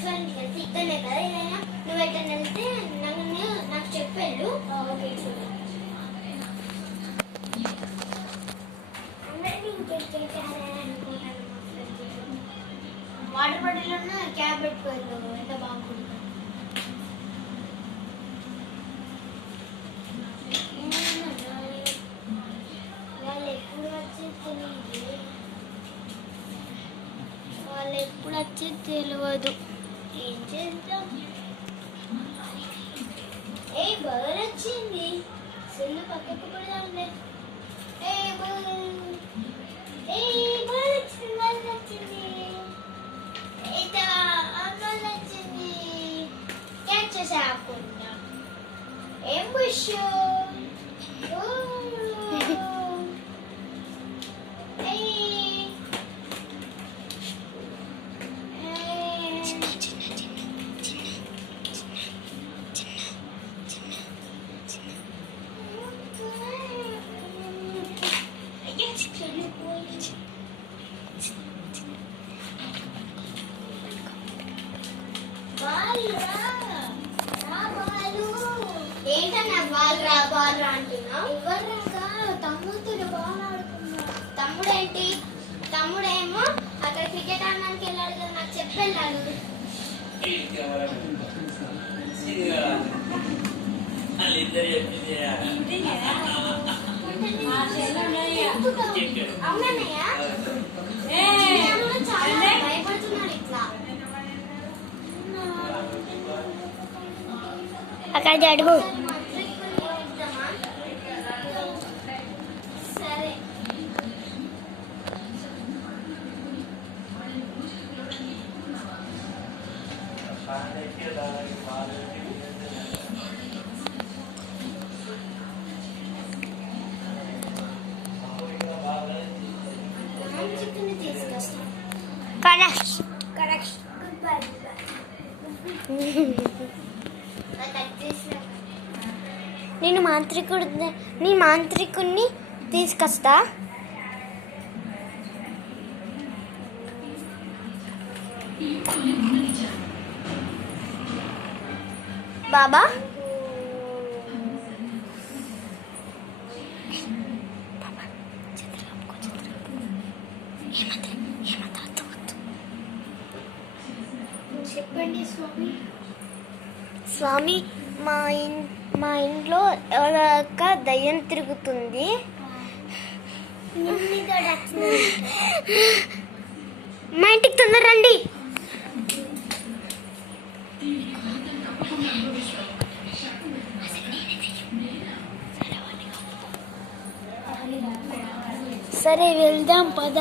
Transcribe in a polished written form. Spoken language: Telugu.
ఫ్రెండ్స్ వాళ్ళ ఇంటికి వెళ్తే ఇక్కడనే కదా ఏదైనా నువ్వు ఎక్కడికి వెళ్తే నాకు చెప్పేళ్ళు. ఓకే చూడు అందరినీ అనుకుంటాను. వాటర్ బాటిల్ క్యాబ్ పెట్టుకోలేదు ఎంత బాగుంటుంది. వాళ్ళు ఎప్పుడు వచ్చి తెలియదు. ఏం చేద్దాం. ఏ బర్డ్ వచ్చింది. సెల్లు పక్కకు పడదాంలే. ఏ బర్డ్ వచ్చింది. వచ్చింది క్యాచ్ చేసాకుండా ఏం బుష్ ఏంటన్నా బాల్ రా అంటున్నావు. ఇవ్వరాక తమ్ముడు బాల్ ఆడుకున్నాడు. తమ్ముడేంటి? తమ్ముడేమో అక్కడ క్రికెట్ ఆడడానికి వెళ్ళాడు కదా, నాకు చెప్పెళ్ళాడు. అవునన్నయ్య చాలా భయపడుతున్నాడు ఇట్లా. అక్కడ అడుగు. సరే కరెక్ట్. నేను మాంత్రికుడిని తీసుకొస్తా. బాబా చెప్పండి స్వామి. స్వామి మా ఇంట్లో ఎవరొక దయ్యం తిరుగుతుంది. మా ఇంటికి తొందర రండి. సరే వెళ్దాం పద.